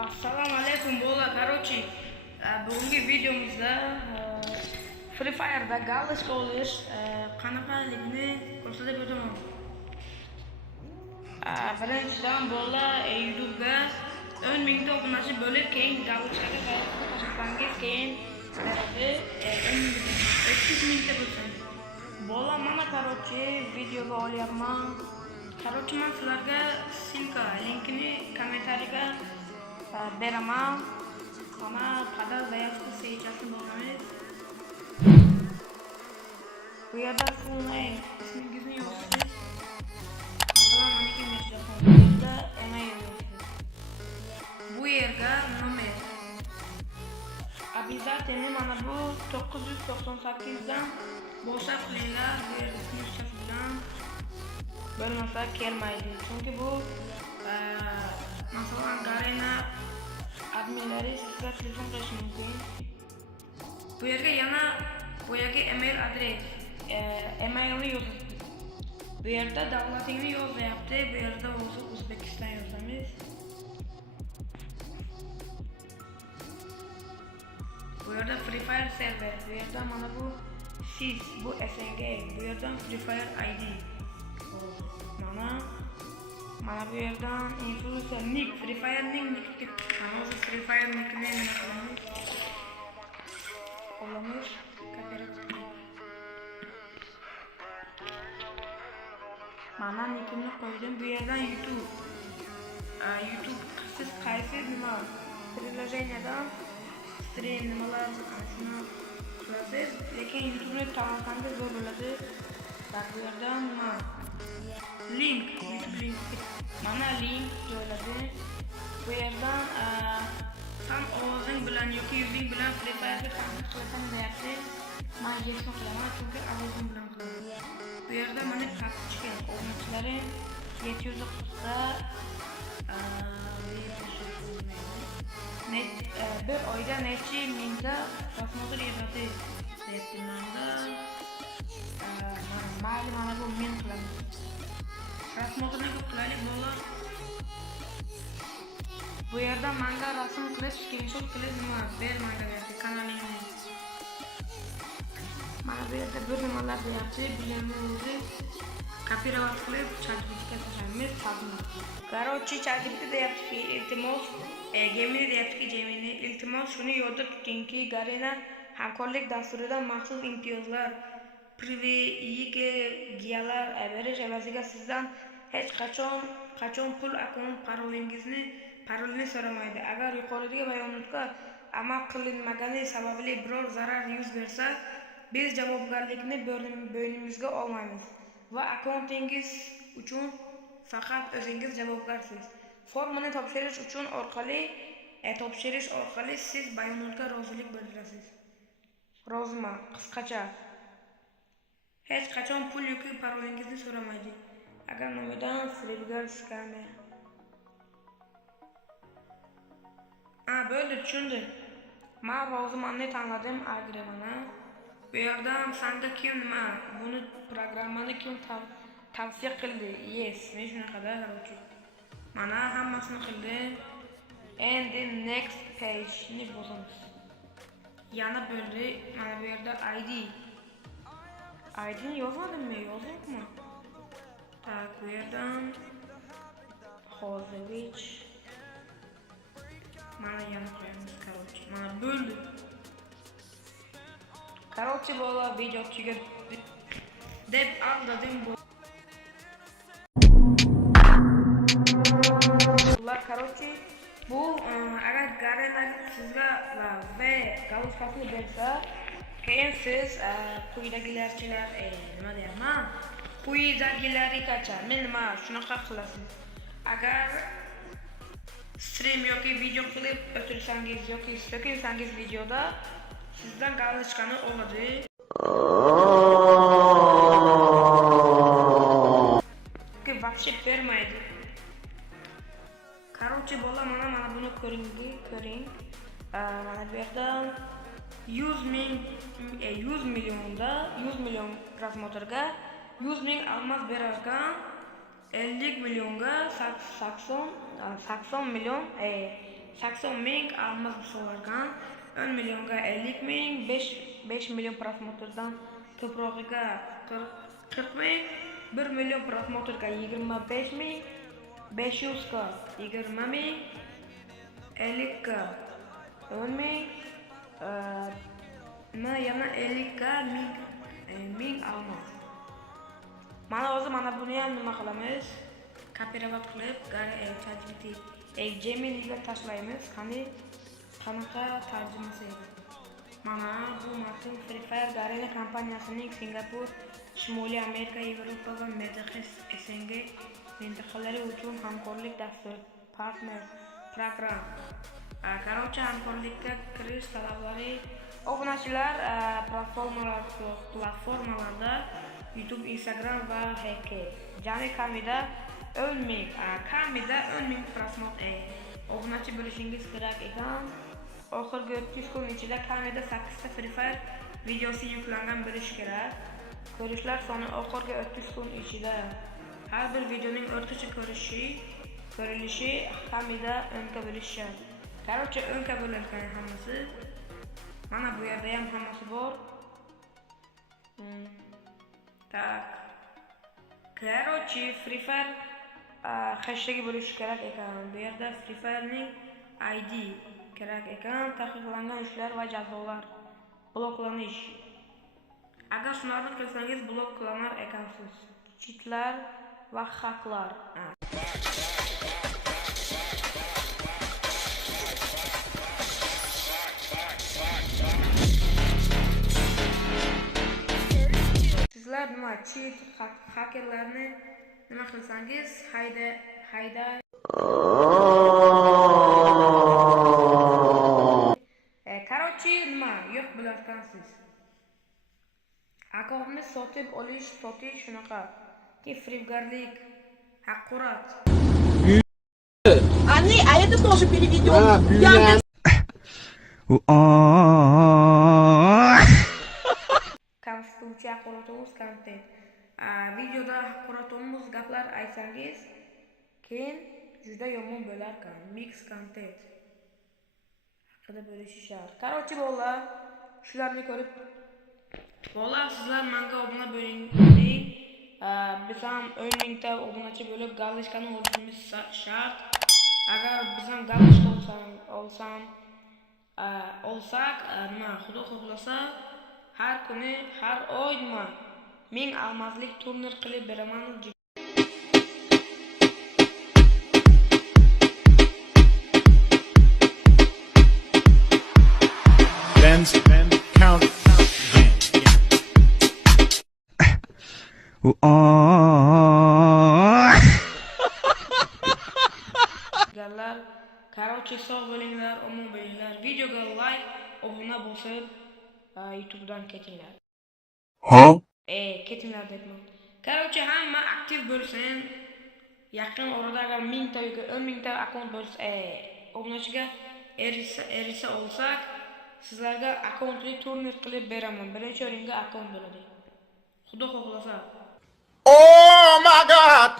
Assalomu alaykum bola. Короче, bugungi videomizda Free Fire'da galishka olish qanaqaligini ko'rsatib o'taman. Birinchidan bola YouTube'ga 10 mingta obunachi bo'lib, keyin galishkaga qo'shsangiz, keyin beradi 300 mingta bo'lsangiz. Bola mana короче videoga olyapman. Короче, men sizlarga ссылка, linkini kommentariyga beraman. Mana qadar zaявка seychasini bo'lamiz. Bu yerda full name ismingizni yozasiz. Bu yerga nomer. Обязательно mana bu 998 dan boshqa qilinglar. Bu yerda snapchat bilan bo'lmasa kelmaydi. Chunki bu masalan Garena adminlari sizga telefon qilishi mumkin. Bu yerga yana bu yerga email adres, emailni yozasiz. Bu yerda davlatingni yozyapti. Bu yerda o'zi O'zbekiston yozamiz. Bu yerda Free Fire server. Bu yerda mana bu siz, bu SNG. Bu yerdan Free Fire ID. Mana bu yerdan influencer nick, Free Fire nick. Mana bu Free Fire nickni qo'llamiz. Mana nickimni qo'ydim. Bu yerdan YouTube siz qaysi nima приложениyadan stream nimalar shuni qilasiz, lekin YouTube'ni tanlasangiz zo'r bo'ladi. Bu yerdan nima link, YouTube link. Mana link joyladi. Bu yerdan sen ovozing bilan yoki yuzing bilan Free Fire'ga tanqid qilasan deyapti. Men yechim qilaman chunki ovozim bilan qilaman. Bu yerda mana kartochka obunachilar 740 bir oyda necha mingta prasmotr yig'adi deyapti. Mana bu men qilaman. Prasmotrni ko'p qilaylik bola. Bu yerda menga rasm qilish, screenshot qilish nima bermaydi deyapti kanalingni. Mana bu yerda bir nimalar deyapti. Bularni o'zi kopirovat qilib chatbotga tashlaymiz. Короче, chatbot deyapti, iltimos, Gemini deyapti, Gemini, iltimos shuni yodda tutingki, Garena hamkorlik dasturidan maxsus imtiyozlar, privilegiyalar berish evaziga sizdan hech qachon pul akkaunt parolini so'ramaydi. Agar yuqoridagi bayonotga amal qilinmagani sababli biror zarar yuz bersa, biz javobgarlikni bo'ynimizga olmaymiz va akkauntingiz uchun faqat o'zingiz javobgarsiz. Formani topshirish orqali siz bayonotga rozilik bildirasiz. Roziman, qisqacha. Hech qachon pul yoki parolingizni so'ramaydi. Agar nomidan firibgar skamer. Bo'ldi, tushundim. Men rozimanni tanladim, agremana. Bu yerdan sanga kim nima, buni programmani kim tavsiya qildi? Yes, men shunaqada qarorchi. Mana hammasini qildim. And the next page ni bosamiz. Yana bo'ldi. Mana bu yerda ID'ni yozmadimmi? Yozayapman. Tak, bu yerdan Hozevich. Mana yana qo'yamiz, короче. Mana bo'ldi. Короче, bola video tushgan deb aldadim bu. Короче, bu agar Garena sizga va galishkasini bersa, keyin siz quyidagilarchilar nima deyapman? Quyidagilargacha men nima shunaqa qilasiz. Agar stream yoki video qilib o'tirsangiz yoki so'kinsangiz videoda sizdan galishkani oladi. Вообще bermaydi. Короче, bola mana buni ko'ring. Mana bu yerda 100 million prasmotrga 100 ming almas berarkan 50 millionga 80 million 80 ming almaz so'ralgan, 10 millionga 50 ming, 5 million prosmotrdan ko'prog'iga 40 ming, 1 million prosmotrga 25 ming, 500 ga 20 ming, 50 ga 10 ming, yana 50 ga 1000 almaz. Mana o'zi mana buni ham nima qilamiz? Kopirovat qilib, ChatGPT, Gemini'ga tashlaymiz. Qanaqa tarjimasi edi? Mana bu matn Free Fire Garena kompaniyasining Singapur, Shimoliy Amerika, Yevropa va SNG mintaqalari uchun hamkorlik dasturi partner program. Короче, hamkorlikka kirish talablari obunachilar platformalarda YouTube, Instagram va HK. Jami kamida 10 ming prosmotr obunachi bo'lishingiz kerak ekan. Oxirgi 400 kun ichida kamida 8 ta Free Fire videosi yuklangan bo'lishi kerak. Ko'rishlar soni oxirgi 400 kun ichida har bir videoning o'rtacha ko'rilishi kamida 10 ga bo'lishi. Короче, 10 ga bo'lingan hammasi. Mana bu yerda ham hammasi bor. Tak. Короче, Free Fire hashtagi bo'lishi kerak ekan. Bu yerda Free Fire'ning ID kerak ekan. Taqiqlangan ishlar va jazolar. Bloklanish. Agar shunlarni qilsangiz blok qilanar ekansiz. Cheatlar va haklar. Sizlar nima cheat hakerlarni nima qilsangiz hayda Короче, nima yo'q bilarkansiz. Akkauntni sotib sotish shunaqa. Firibgarlik, haqorat. А это тоже переведем. Kamsituvchi haqoratomuz kontent. Videoda haqoratomuz gaplar aytsangiz, keyin juda yomon bo'larkan. Mix content haqida bo'lishi shart. Короче, bolalar, shularni ko'rib bolalar, sizlar menga obuna bo'ling. Biz ham 10 mingta obunachi bo'lib galishkani olishimiz shart. Agar biz ham galishka olsak, nima xudo xohlasa har kuni, har oy 1000 almazlik turnir qilib beraman. Then count Gallar, короче, sog' bo'linglar, omon bo'linglar. Videoga like, obuna bosib, YouTube'dan ketinglar. Ketinglar debman. Короче, hamma aktiv bo'lsin. Yaqin orada agar 1000 ta yoki 10 mingta akkaunt bo'lsa, obunachiga erishsa olsak, sizlarga akkauntli turnir qilib beraman. Birinchi o'ringa akkaunt bo'ladi. Xudo xohlasa. Oh my God!